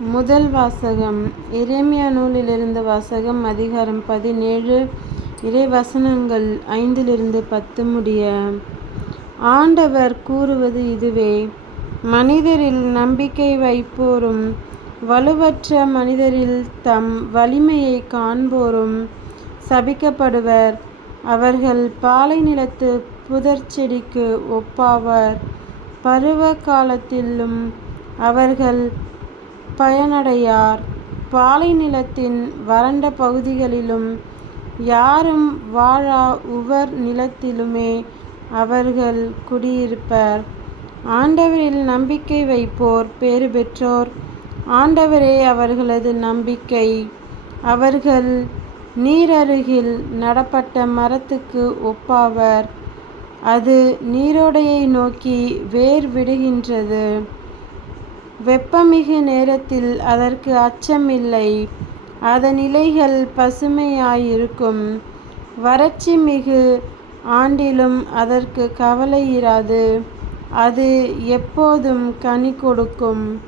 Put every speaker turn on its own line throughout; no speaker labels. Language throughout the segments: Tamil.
முதல் வாசகம் இறைமையா நூலிலிருந்து வாசகம் அதிகாரம் பதினேழு இறை வசனங்கள் ஐந்திலிருந்து பத்து முடிய. ஆண்டவர் கூறுவது இதுவே மனிதரில் நம்பிக்கை வைப்போரும் வலுவற்ற மனிதரில் தம் வலிமையை காண்போரும் சபிக்கப்படுவர். அவர்கள் பாலை நிலத்து புதர் செடிக்கு ஒப்பாவர். பருவ காலத்திலும் அவர்கள் பயனடையார். பாலை நிலத்தின் வறண்ட பகுதிகளிலும் யாரும் வாழா உவர் நிலத்திலுமே அவர்கள் குடியிருப்பர். ஆண்டவரில் நம்பிக்கை வைப்போர் பேறு பெற்றோர். ஆண்டவரே அவர்களது நம்பிக்கை. அவர்கள் நீரருகில் நடப்பட்ட மரத்துக்கு ஒப்பாவர். அது நீரோடையை நோக்கி வேர் விடுகின்றது. வெப்பமிகு நேரத்தில் அதற்கு அச்சமில்லை. அதன் இலைகள் பசுமையாயிருக்கும். வறட்சி மிகு ஆண்டிலும் அதற்கு கவலை இராது. அது எப்போதும் கனி கொடுக்கும்.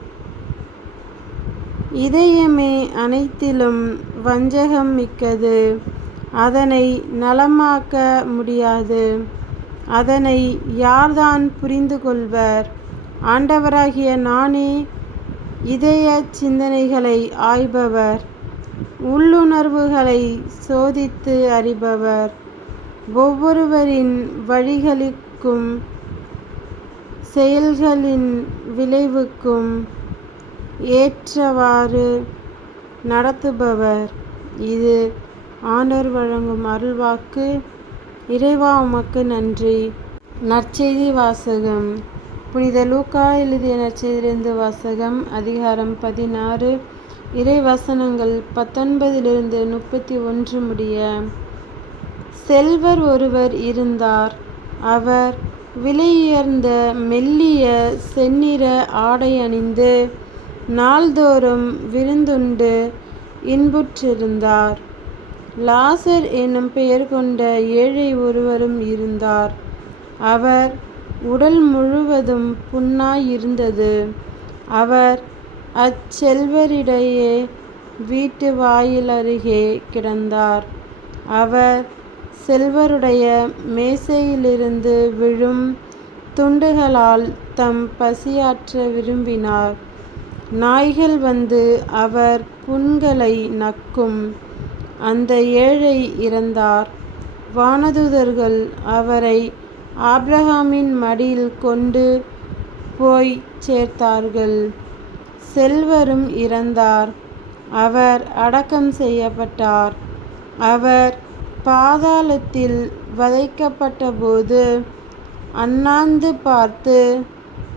இதயமே அனைத்திலும் வஞ்சகம் மிக்கது. அதனை நலமாக்க முடியாது. அதனை யார்தான் புரிந்து கொள்வர் ஆண்டவராகிய நானே இதய சிந்தனைகளை ஆய்பவர் உள்ளுணர்வுகளை சோதித்து அறிபவர். ஒவ்வொருவரின் வழிகளுக்கும் செயல்களின் விளைவுக்கும் ஏற்றவாறு நடத்துபவர். இது ஆண்டவர் வழங்கும் அருள்வாக்கு. இறைவா உமக்கு நன்றி. நற்செய்தி வாசகம். புனித லூக்கா எழுதிய நற்செய்தியிலிருந்து வாசகம் அதிகாரம் பதினாறு. இறை வசனங்கள் பத்தொன்பதிலிருந்து முப்பத்தி ஒன்று முடிய செல்வர் ஒருவர் இருந்தார். அவர் விலையுயர்ந்த மெல்லிய செந்நிற ஆடை அணிந்து நாள்தோறும் விருந்துண்டு இன்புற்றிருந்தார். லாசர் என்னும் பெயர் கொண்ட ஏழை ஒருவரும் இருந்தார். அவர் உடல் முழுவதும் புண்ணாயிருந்தது. அவர் அச்செல்வரிடையே வீட்டு வாயில் அருகே கிடந்தார். அவர் செல்வருடைய மேசையிலிருந்து விழும் துண்டுகளால் தம் பசியாற்ற விரும்பினார். நாய்கள் வந்து அவர் புண்களை நக்கும் அந்த ஏழை இறந்தார். வானதூதர்கள் அவரை ஆப்ரஹாமின் மடியில் கொண்டு போய் சேர்த்தார்கள். செல்வரும் இறந்தார். அவர் அடக்கம் செய்யப்பட்டார். அவர் பாதாளத்தில் வதைக்கப்பட்டபோது அண்ணாந்து பார்த்து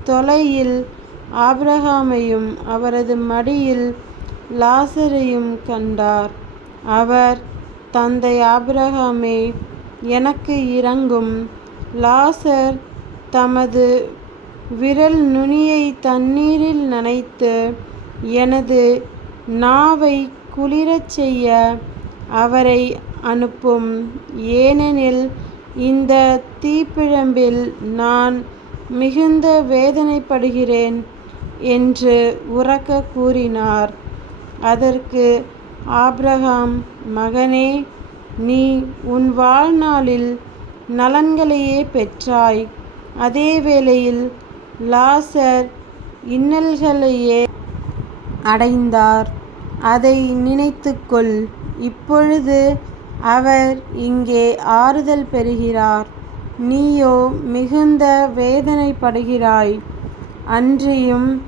தொலையில் ஆபிரகாமையும் அவரது மடியில் லாசரையும் கண்டார். அவர் தந்தை ஆபிரகாமே எனக்கு இறங்கும் லாசர் தமது விரல் நுனியை தண்ணீரில் நனைத்து எனது நாவை குளிரச் செய்ய அவரை அனுப்பும். ஏனெனில் இந்த தீப்பிழம்பில் நான் மிகுந்த வேதனைப்படுகிறேன் என்று உறக்க கூறினார். அதற்கு ஆப்ரஹாம் மகனே நீ உன் வாழ்நாளில் நலன்களையே பெற்றாய். அதே வேளையில் லாசர் இன்னல்களையே அடைந்தார். அதை நினைத்துக்கொள். இப்பொழுது அவர் இங்கே ஆறுதல் பெறுகிறார். நீயோ மிகுந்த வேதனைப்படுகிறாய். அன்றியும்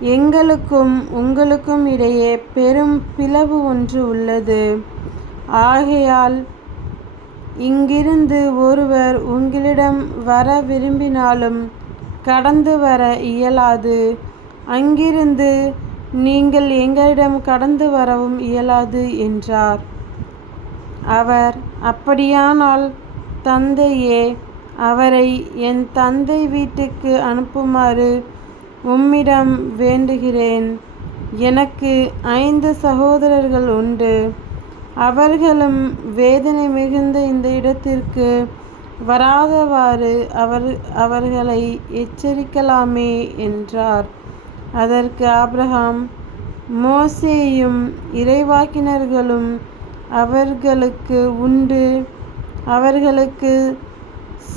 எங்களுக்கும் உங்களுக்கும் இடையே பெரும் பிளவு ஒன்று உள்ளது. ஆகையால் இங்கிருந்து ஒருவர் உங்களிடம் வர விரும்பினாலும் கடந்து வர இயலாது. அங்கிருந்து நீங்கள் எங்களிடம் கடந்து வரவும் இயலாது என்றார். அவர் அப்படியானால் தந்தையே அவரை என் தந்தை வீட்டுக்கு அனுப்புமாறு உம்மிடம் வேண்டுகிறேன். எனக்கு ஐந்து சகோதரர்கள் உண்டு. அவர்களும் வேதனை மிகுந்த இந்த இடத்திற்கு வராதவாறு அவர் அவர்களை எச்சரிக்கலாமே என்றார். அதற்கு ஆப்ரஹாம் மோசேயும் இறைவாக்கினர்களும் அவர்களுக்கு உண்டு அவர்களுக்கு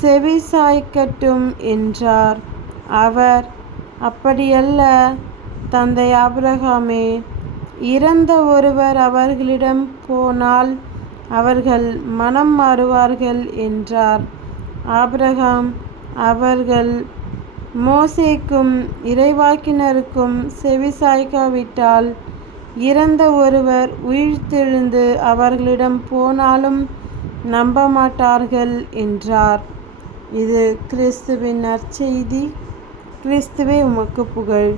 செவி சாய்க்கட்டும் என்றார். அவர் அப்படியல்ல தந்தை ஆபிரகாமே இறந்த ஒருவர் அவர்களிடம் போனால் அவர்கள் மனம் மாறுவார்கள் என்றார். ஆபிரகாம் அவர்கள் மோசேக்கும் இறைவாக்கினருக்கும் செவிசாய்க்காவிட்டால் இறந்த ஒருவர் உயிர்த்தெழுந்து அவர்களிடம் போனாலும் நம்ப மாட்டார்கள் என்றார். இது கிறிஸ்துவின் நற்செய்தி. கிறிஸ்துவே உமக்கு புகழ்.